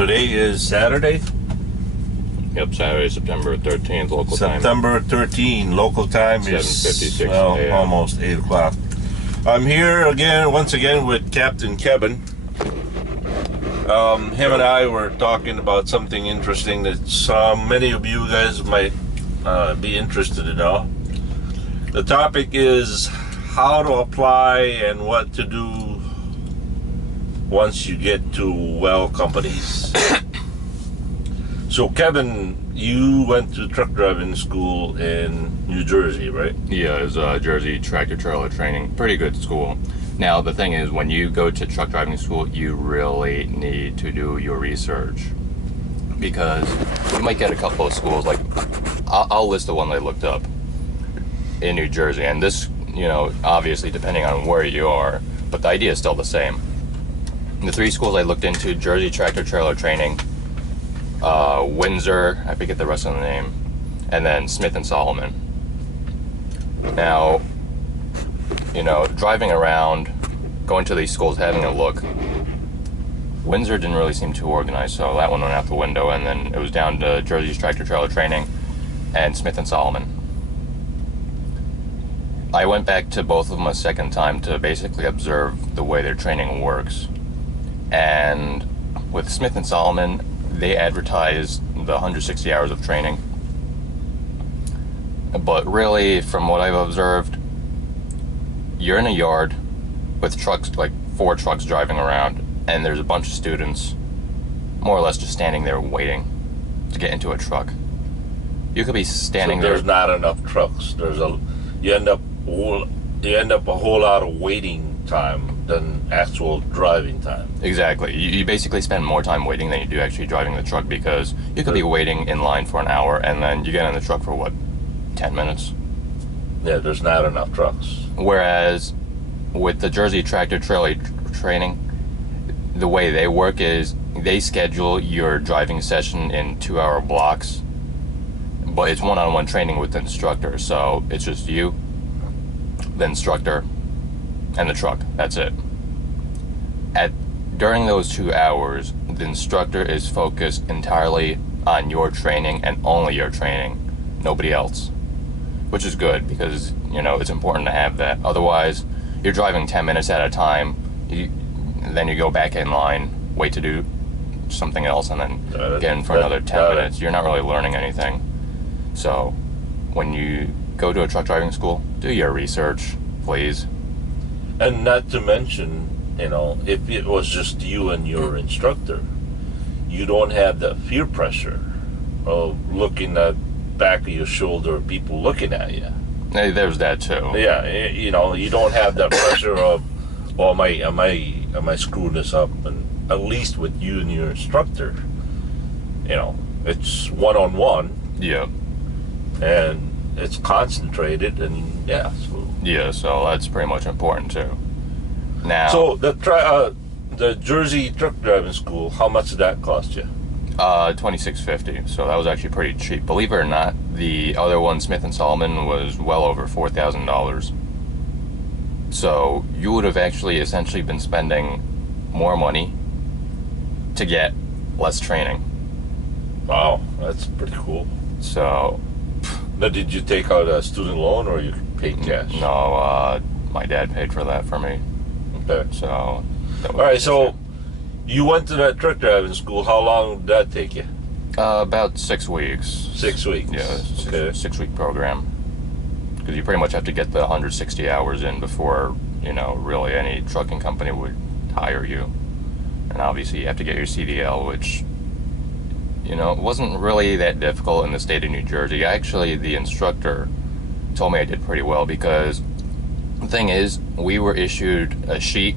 Today is Saturday. Yep, Saturday, September 13th, local time. September 13, local time is 7:56 a.m. almost 8 o'clock. I'm here once again with Captain Kevin. Him and I were talking about something interesting that many of you guys might be interested in know. The topic is how to apply and what to do once you get to well companies. So Kevin, you went to truck driving school in New Jersey, right? Yeah, it's Jersey Tractor Trailer Training. Pretty good school. Now, the thing is, when you go to truck driving school, you really need to do your research. Because you might get a couple of schools, like, I'll list the one I looked up in New Jersey. And this, obviously, depending on where you are, but the idea is still the same. The three schools I looked into, Jersey Tractor Trailer Training, Windsor, I forget the rest of the name, and then Smith & Solomon. Now, driving around, going to these schools, having a look, Windsor didn't really seem too organized, so that one went out the window, and then it was down to Jersey's Tractor Trailer Training and Smith & Solomon. I went back to both of them a second time to basically observe the way their training works. And with Smith & Solomon, they advertise the 160 hours of training. But really, from what I've observed, you're in a yard with trucks, like 4 trucks driving around, and there's a bunch of students more or less just standing there waiting to get into a truck. You could be standing there. There's not enough trucks. You end up a whole lot of waiting time than actual driving time. Exactly. You basically spend more time waiting than you do actually driving the truck, because you could be waiting in line for an hour and then you get in the truck for 10 minutes? Yeah, there's not enough trucks. Whereas with the Jersey Tractor Trailer Training, the way they work is they schedule your driving session in 2-hour blocks, but it's one-on-one training with the instructor. So it's just you, the instructor, and the truck. That's it. During those 2 hours, the instructor is focused entirely on your training and only your training, nobody else, which is good because it's important to have that. Otherwise, you're driving 10 minutes at a time, then you go back in line, wait to do something else, and then get in for another 10 minutes. You're not really learning anything. So when you go to a truck driving school, do your research, please. And not to mention, if it was just you and your instructor, you don't have the fear pressure of looking at back of your shoulder, people looking at you. Hey, there's that too. Yeah, you don't have that pressure of, am I screwing this up? And at least with you and your instructor, it's one-on-one. Yeah. And it's concentrated, and so that's pretty much important too. Now, so the Jersey truck driving school, how much did that cost you? $26.50. So that was actually pretty cheap. Believe it or not, the other one, Smith & Solomon, was well over $4,000. So you would have actually essentially been spending more money to get less training. Wow, that's pretty cool. So, now, did you take out a student loan or you paid cash? No, my dad paid for that for me. Okay. So, all right. So, you went to that truck driving school. How long did that take you? About 6 weeks. 6 weeks. Yeah, six-week program. Because you pretty much have to get the 160 hours in before really any trucking company would hire you. And obviously, you have to get your CDL, which it wasn't really that difficult in the state of New Jersey. Actually, the instructor told me I did pretty well, because the thing is, we were issued a sheet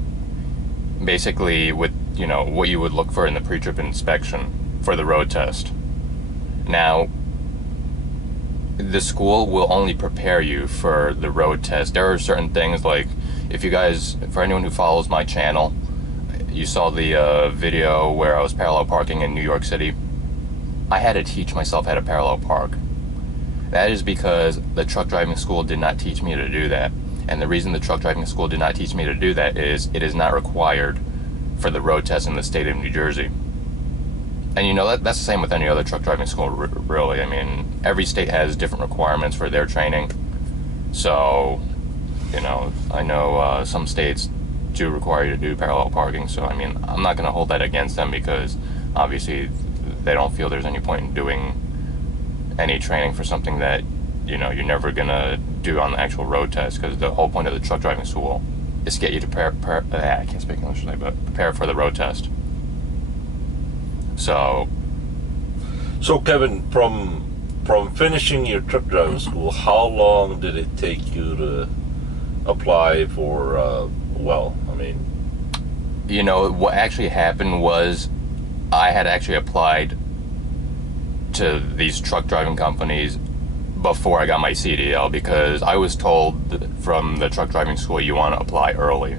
basically with, what you would look for in the pre-trip inspection for the road test. Now, the school will only prepare you for the road test. There are certain things like, for anyone who follows my channel, you saw the video where I was parallel parking in New York City. I had to teach myself how to parallel park. That is because the truck driving school did not teach me to do that. And the reason the truck driving school did not teach me to do that is it is not required for the road test in the state of New Jersey. And that's the same with any other truck driving school, really. I mean, every state has different requirements for their training. So, I know some states do require you to do parallel parking. So, I mean, I'm not going to hold that against them because obviously they don't feel there's any point in doing any training for something that, you're never going to do on the actual road test, because the whole point of the truck driving school is to get you to I can't speak English today, but prepare for the road test. So Kevin, from finishing your truck driving school, how long did it take you to apply for? what actually happened was I had actually applied to these truck driving companies before I got my CDL, because I was told from the truck driving school you want to apply early.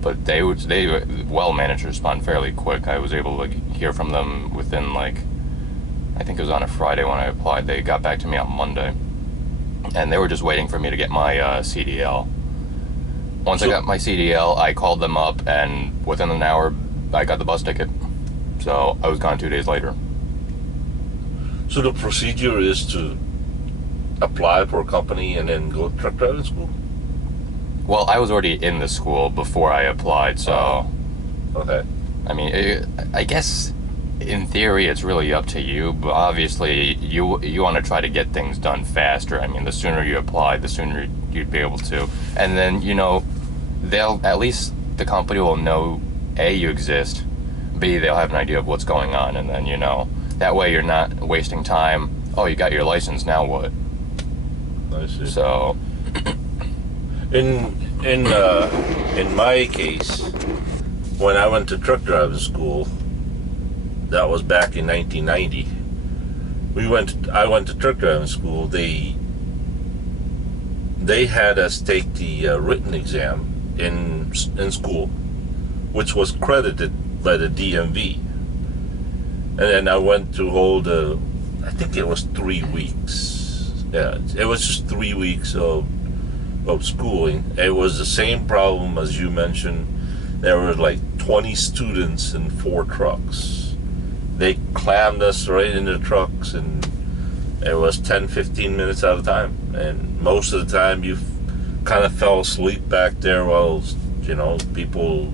But they well managed to respond fairly quick. I was able to hear from them within I think it was on a Friday when I applied. They got back to me on Monday, and they were just waiting for me to get my CDL. Once I got my CDL, I called them up, and within an hour, I got the bus ticket. So I was gone 2 days later. So the procedure is to apply for a company and then go to truck driving school? Well, I was already in the school before I applied, so... Okay. I mean, I guess in theory it's really up to you, but obviously you want to try to get things done faster. I mean, the sooner you apply, the sooner you'd be able to. And then, at least the company will know, A, you exist, B, they'll have an idea of what's going on, and then, that way you're not wasting time. Oh, you got your license, now what? I see. So... In my case, when I went to truck driving school, that was back in 1990. I went to truck driving school. They had us take the written exam in school, which was credited by the DMV. And then I went to hold I think it was 3 weeks. Yeah, it was just 3 weeks of schooling. It was the same problem as you mentioned. There were 20 students in 4 trucks. They clammed us right in the trucks, and it was 10-15 minutes at a time, and most of the time you kind of fell asleep back there while people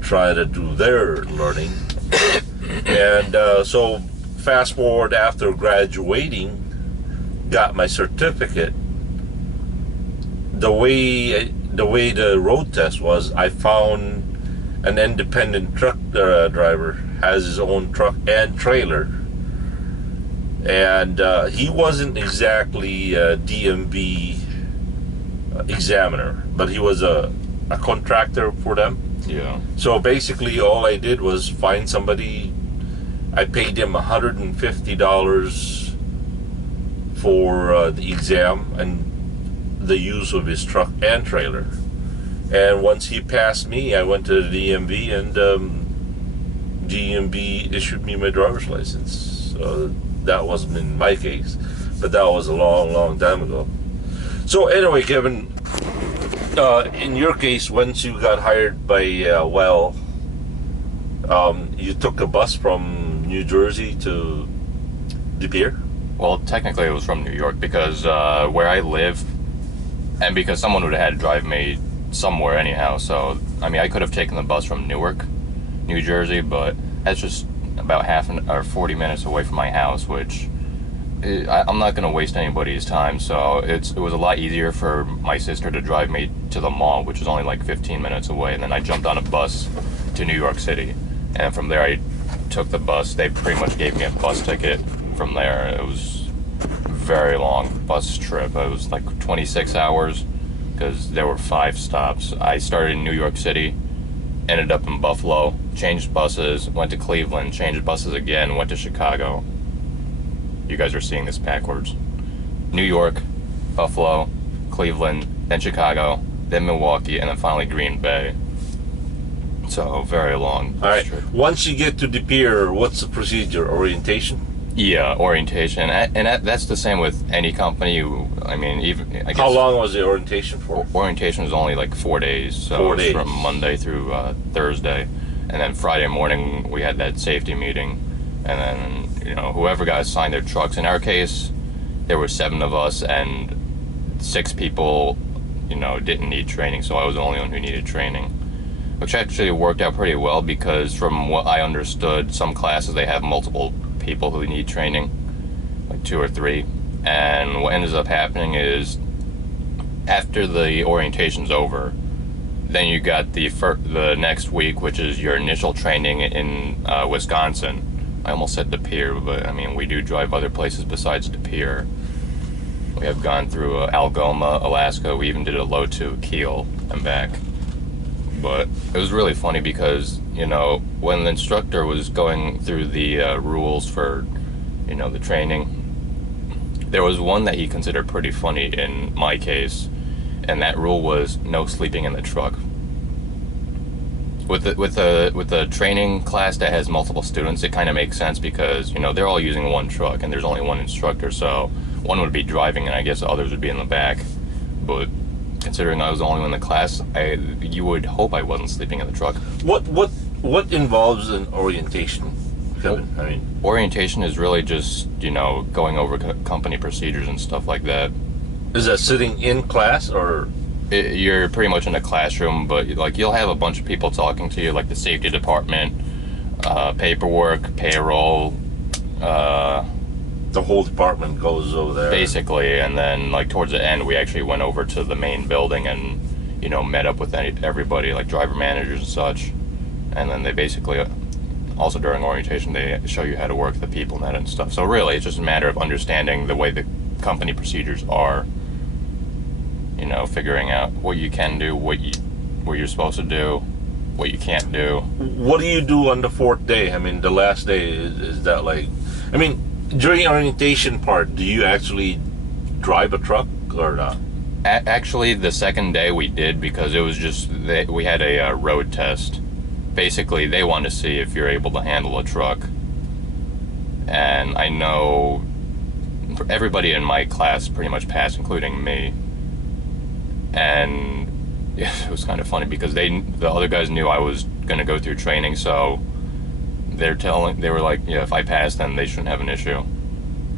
try to do their learning. And so fast forward, after graduating, got my certificate. The way the road test was, I found an independent truck driver, has his own truck and trailer, and he wasn't exactly a DMV examiner, but he was a contractor for them. Yeah. So basically all I did was find somebody. I paid him $150 for the exam and the use of his truck and trailer. And once he passed me, I went to the DMV, and DMV issued me my driver's license. So that wasn't in my case, but that was a long time ago. So anyway, Kevin, in your case, once you got hired by you took a bus from New Jersey to De Pere? Well, technically it was from New York, because where I live, and because someone would have had to drive me somewhere anyhow. So, I mean, I could have taken the bus from Newark, New Jersey, but that's just about 40 minutes away from my house, which I'm not going to waste anybody's time. So it was a lot easier for my sister to drive me to the mall, which is only 15 minutes away. And then I jumped on a bus to New York City. And from there I took the bus. They pretty much gave me a bus ticket from there. It was very long bus trip. It was 26 hours because there were 5 stops. I started in New York City, ended up in Buffalo, changed buses, went to Cleveland, changed buses again, went to Chicago. You guys are seeing this backwards. New York, Buffalo, Cleveland, then Chicago, then Milwaukee, and then finally Green Bay. So very long bus All right. trip. Once you get to De Pere, what's the procedure? Orientation? Yeah, orientation, and that's the same with any company. I mean, even I guess How long was the orientation for? orientation was only 4 days, so 4 it was days. from Monday through Thursday, And then Friday morning we had that safety meeting, and then whoever got assigned their trucks. In our case, there were 7 of us, and 6 people didn't need training, so I was the only one who needed training, which actually worked out pretty well, because from what I understood, some classes they have multiple people who need training, like 2 or 3, and what ends up happening is after the orientation's over, then you got the next week, which is your initial training in Wisconsin. I almost said De Pere, but I mean, we do drive other places besides De Pere. We have gone through Algoma, Alaska. We even did a load to Kiel and back. But it was really funny because, when the instructor was going through the rules for, the training, there was one that he considered pretty funny in my case, and that rule was no sleeping in the truck. With the training class that has multiple students, it kind of makes sense because they're all using one truck and there's only one instructor, so one would be driving and I guess the others would be in the back. But considering I was the only one in the class, you would hope I wasn't sleeping in the truck. What involves an orientation, Kevin? I mean, orientation is really just going over company procedures and stuff like that. is that sitting in class or? You're pretty much in a classroom, but you'll have a bunch of people talking to you, like the safety department, paperwork, payroll. The whole department goes over there. Basically, and then towards the end, we actually went over to the main building and met up with everybody, like driver managers and such. And then they basically, also during orientation, they show you how to work the people net and stuff. So really, it's just a matter of understanding the way the company procedures are. Figuring out what you can do, what you're supposed to do, what you can't do. What do you do on the 4th day? I mean, the last day, is that during orientation part, do you actually drive a truck or not? Actually, the second day we did, because it was just, we had a road test. Basically, they want to see if you're able to handle a truck. And I know everybody in my class pretty much passed, including me. And it was kind of funny because the other guys knew I was going to go through training, so they were like, yeah, if I pass, then they shouldn't have an issue.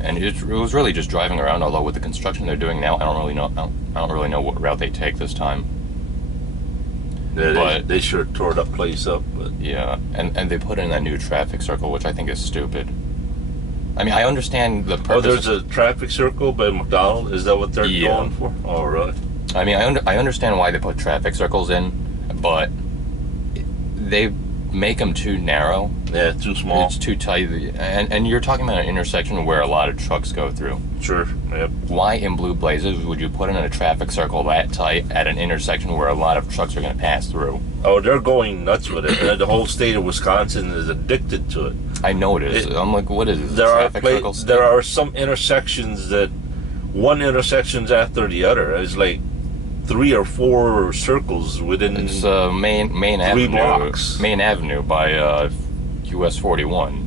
And it was really just driving around. Although with the construction they're doing now, I don't really know what route they take this time. Yeah, but they sure tore that place up. But yeah, and they put in a new traffic circle, which I think is stupid. I mean, I understand the purpose. Oh, there's a traffic circle by McDonald. Is that what they're going for? Oh, really? I mean, I understand why they put traffic circles in, but they make them too narrow. Yeah, too small. It's too tight. And you're talking about an intersection where a lot of trucks go through. Sure, yep. Why in blue blazes would you put in a traffic circle that tight at an intersection where a lot of trucks are going to pass through? Oh, they're going nuts with it. The whole state of Wisconsin is addicted to it. I know it is. I'm like, what is it? There are some intersections that one intersections after the other. It's like 3 or 4 circles within. It's main 3 avenue. blocks. Main Avenue by US 41.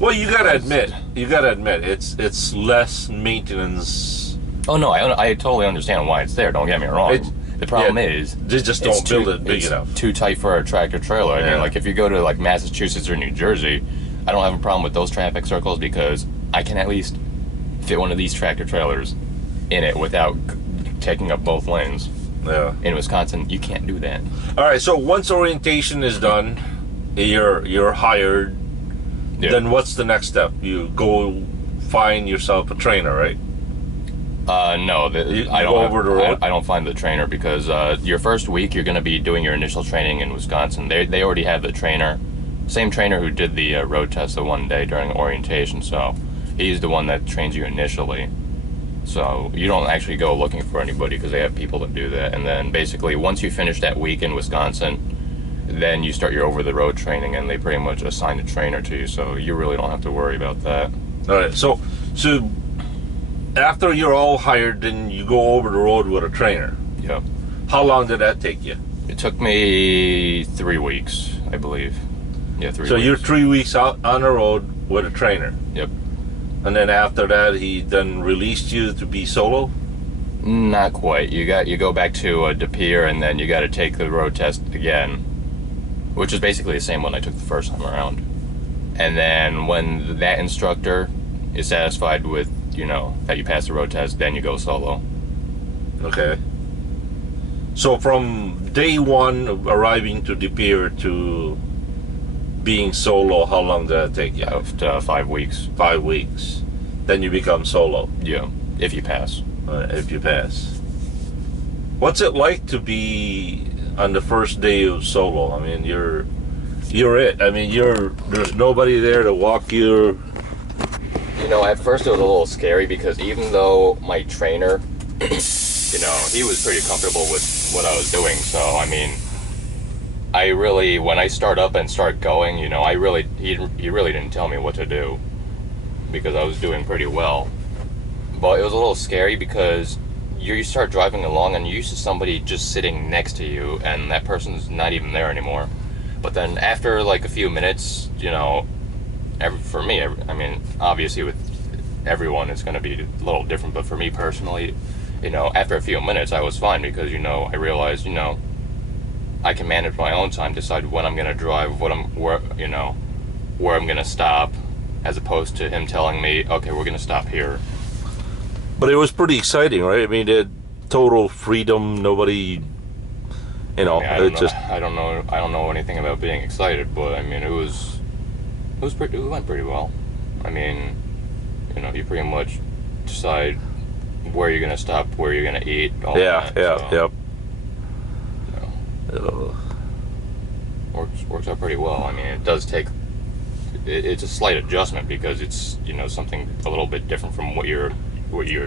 Well, you gotta admit, it's less maintenance. Oh no, I totally understand why it's there. Don't get me wrong. The problem is they just don't build it big enough. Too tight for a tractor trailer. I mean, if you go to Massachusetts or New Jersey, I don't have a problem with those traffic circles because I can at least fit one of these tractor trailers in it without taking up both lanes. Yeah. In Wisconsin, you can't do that. All right. So once orientation is done, you're hired. Yeah. Then what's the next step? You go find yourself a trainer, right? No, I don't find the trainer because your first week you're going to be doing your initial training in Wisconsin. They already have the trainer, same trainer who did the road test the one day during orientation. So he's the one that trains you initially. So you don't actually go looking for anybody because they have people to do that. And then basically once you finish that week in Wisconsin, then you start your over-the-road training, and they pretty much assign a trainer to you. So you really don't have to worry about that. All right. So after you're all hired, then you go over the road with a trainer. Yep. How long did that take you? It took me 3 weeks, I believe. Yeah, 3 weeks. So you're 3 weeks out on the road with a trainer. Yep. And then after that, he then released you to be solo? Not quite. You go back to De Pere, and then you got to take the road test again. which is basically the same one I took the first time around. And then when that instructor is satisfied with, that you pass the road test, then you go solo. Okay. So from day one of arriving to De Pere to being solo, how long did that take you? Up to 5 weeks. 5 weeks. Then you become solo. Yeah, if you pass. If you pass. What's it like to be on the first day of solo? I mean, you're it. I mean, there's nobody there to walk you. At first it was a little scary because even though my trainer, he was pretty comfortable with what I was doing. So, I mean, when I start up and start going, he really didn't tell me what to do because I was doing pretty well. But it was a little scary because you start driving along and you're used to somebody just sitting next to you and that person's not even there anymore. But then after like a few minutes, for me, I mean, obviously with everyone it's going to be a little different, but for me personally, after a few minutes I was fine because, I realized, I can manage my own time, decide when I'm going to drive, where I'm going to stop, as opposed to him telling me, okay, we're going to stop here. But it was pretty exciting, right? I mean, it total freedom, nobody, I don't know anything about being excited, but I mean, it went pretty well. I mean, you pretty much decide where you're gonna stop, where you're gonna eat. All yeah, that, yep. Works out pretty well. I mean, it does take. It's a slight adjustment because it's something a little bit different from what you're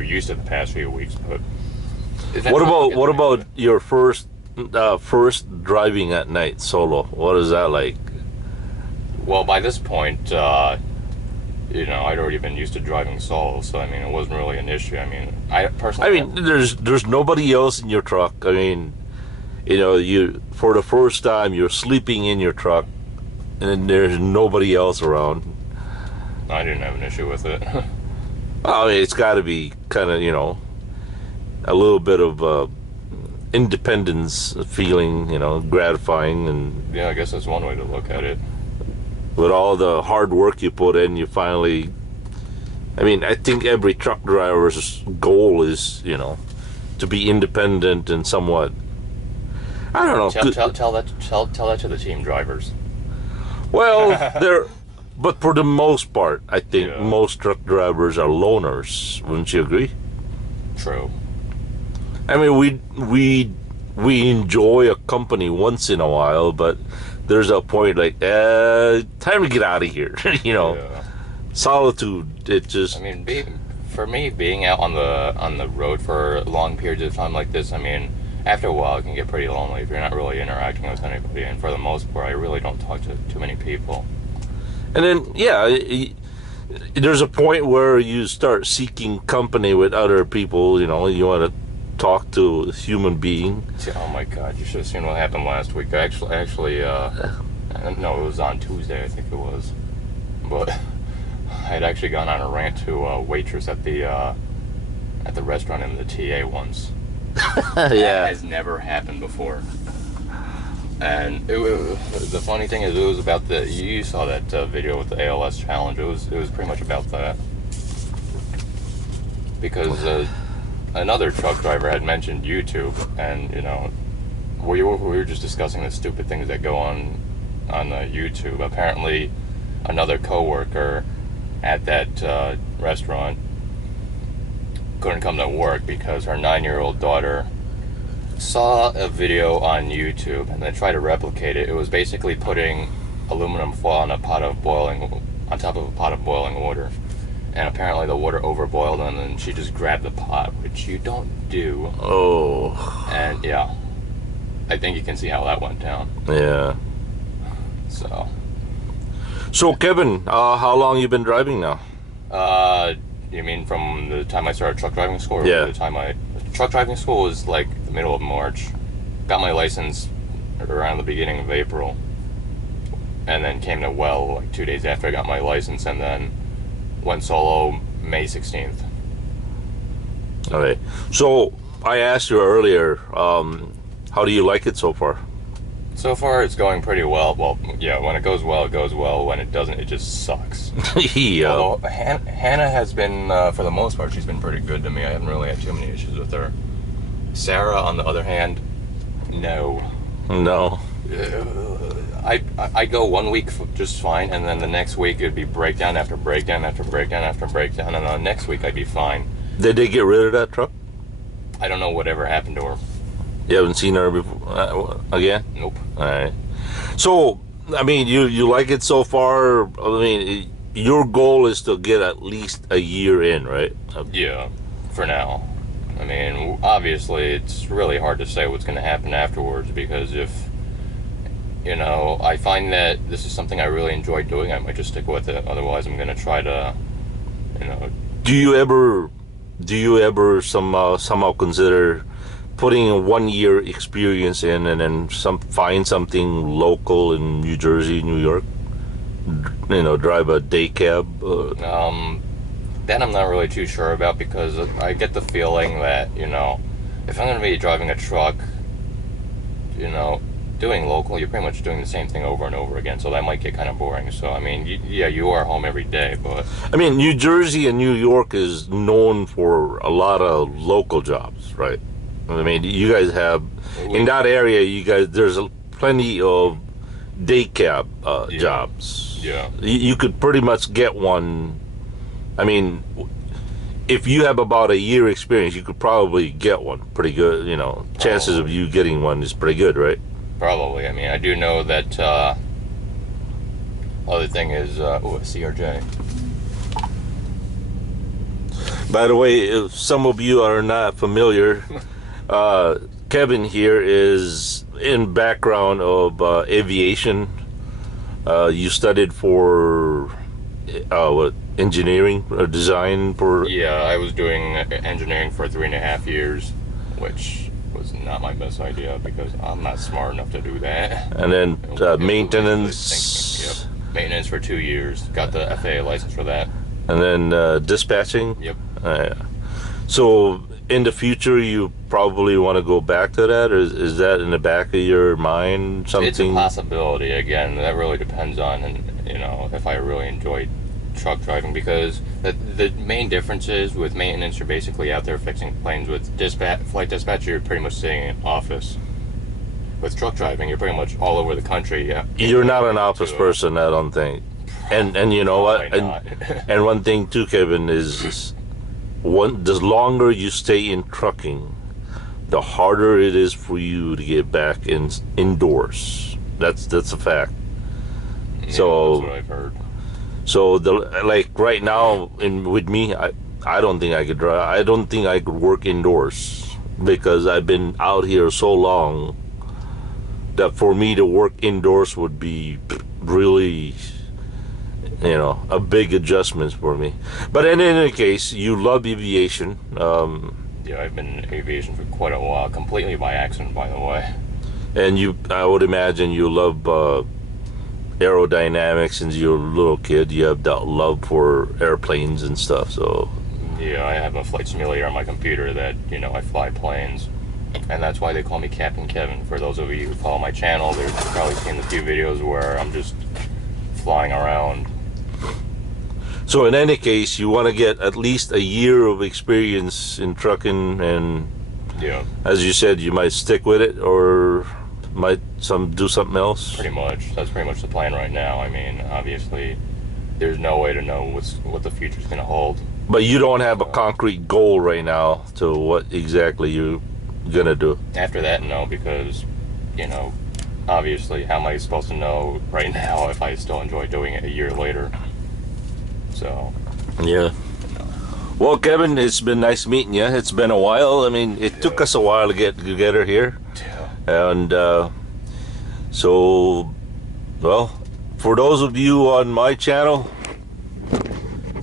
used to the past few weeks. But what about your first driving at night solo? What is that like? Well, by this point, I'd already been used to driving solo, so I mean, it wasn't really an issue. I mean, there's nobody else in your truck. I mean, you for the first time you're sleeping in your truck, and there's nobody else around. I didn't have an issue with it. I mean, it's got to be kind of a little bit of independence feeling, gratifying, and yeah, I guess that's one way to look at it. With all the hard work you put in, you finally. I mean, I think every truck driver's goal is, to be independent and somewhat. I don't know. Tell that to the team drivers. Well, but for the most part, I think most truck drivers are loners. Wouldn't you agree? True. I mean, we enjoy a company once in a while, but there's a point like, time to get out of here. Yeah. Solitude. It just. I mean, being out on the road for long periods of time like this, I mean, after a while it can get pretty lonely if you're not really interacting with anybody. And for the most part, I really don't talk to too many people. And then, there's a point where you start seeking company with other people. You want to talk to a human being. Oh my God! You should have seen what happened last week. No, it was on Tuesday, I think it was. But I had actually gone on a rant to a waitress at the restaurant in the TA once. Yeah, that has never happened before. And the funny thing is, it was about you saw that video with the ALS challenge. It was pretty much about that because another truck driver had mentioned YouTube, and we were just discussing the stupid things that go on YouTube. Apparently, another coworker at that restaurant couldn't come to work because her 9-year-old daughter saw a video on YouTube and then tried to replicate it. It was basically putting aluminum foil on top of a pot of boiling water, and apparently the water overboiled, and then she just grabbed the pot, which you don't do. Oh. And yeah, I think you can see how that went down. Yeah. So Kevin, how long you been driving now? You mean from the time I started truck driving school? Or Yeah. The time truck driving school was like the middle of March. Got my license around the beginning of April, and then came to like 2 days after I got my license, and then went solo May 16th. Okay. So I asked you earlier, how do you like it so far? So far, it's going pretty well. Well, yeah, when it goes well, it goes well. When it doesn't, it just sucks. Yeah. Although Hannah has been, for the most part, she's been pretty good to me. I haven't really had too many issues with her. Sarah, on the other hand, no. No. I go 1 week just fine, and then the next week it'd be breakdown after breakdown after breakdown after breakdown, and then the next week I'd be fine. Did they get rid of that truck? I don't know whatever happened to her. You haven't seen her before again? Nope. All right. So, I mean, you like it so far? I mean, your goal is to get at least a year in, right? Yeah, for now. I mean, obviously, it's really hard to say what's going to happen afterwards, because if, you know, I find that this is something I really enjoy doing, I might just stick with it. Otherwise, I'm going to try to, you know. Do you ever somehow consider putting a 1 year experience in and then find something local in New Jersey, New York? You know, drive a day cab? That I'm not really too sure about, because I get the feeling that, you know, if I'm going to be driving a truck, you know, doing local, you're pretty much doing the same thing over and over again, so that might get kind of boring. So, I mean, you are home every day, but... I mean, New Jersey and New York is known for a lot of local jobs, right? I mean, you guys have, in that area, there's plenty of day cab jobs. Yeah. You could pretty much get one. I mean, if you have about a year experience, you could probably get one pretty good. You know, chances of you getting one is pretty good, right? Probably. I mean, I do know that, other thing is, CRJ. By the way, if some of you are not familiar, Kevin here is in background of aviation. You studied for what, engineering or design for? Yeah, I was doing engineering for 3.5 years, which was not my best idea because I'm not smart enough to do that. And then maintenance. Yep, maintenance for 2 years. Got the FAA license for that. And then dispatching. Yep. So in the future, you probably want to go back to that, or is that in the back of your mind? Something? It's a possibility. Again, that really depends on, you know, if I really enjoy truck driving, because the main difference is with maintenance, you're basically out there fixing planes. With flight dispatch, you're pretty much sitting in an office. With truck driving, you're pretty much all over the country. Yeah. You're not an office person, I don't think. And you know what? And one thing too, Kevin, is the longer you stay in trucking, the harder it is for you to get back indoors. That's a fact. Yeah, So that's what I've heard. So like right now with me, I don't think I could drive. I don't think I could work indoors because I've been out here so long that for me to work indoors would be really, you know, a big adjustment for me. But in any case, you love aviation. Yeah, I've been in aviation for quite a while, completely by accident, by the way. And I would imagine you love aerodynamics. Since you're a little kid, you have that love for airplanes and stuff. So yeah, I have a flight simulator on my computer that, you know, I fly planes, and that's why they call me Captain Kevin. For those of you who follow my channel, they've probably seen a few videos where I'm just flying around. So in any case, you want to get at least a year of experience in trucking, and yeah, as you said, you might stick with it or might do something else. Pretty much. That's pretty much the plan right now. I mean, obviously, there's no way to know what the future's going to hold. But you don't have a concrete goal right now to what exactly you're going to do. After that, no, because, you know, obviously, how am I supposed to know right now if I still enjoy doing it a year later? So yeah. Well, Kevin, it's been nice meeting you. It's been a while. I mean, it took us a while to get together here. Yeah. And so, well, for those of you on my channel,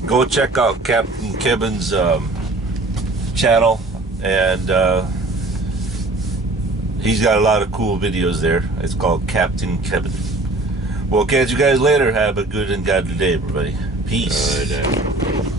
go check out Captain Kevin's channel, and he's got a lot of cool videos there. It's called Captain Kevin. We'll catch you guys later. Have a good and godly day, everybody. Peace. Good.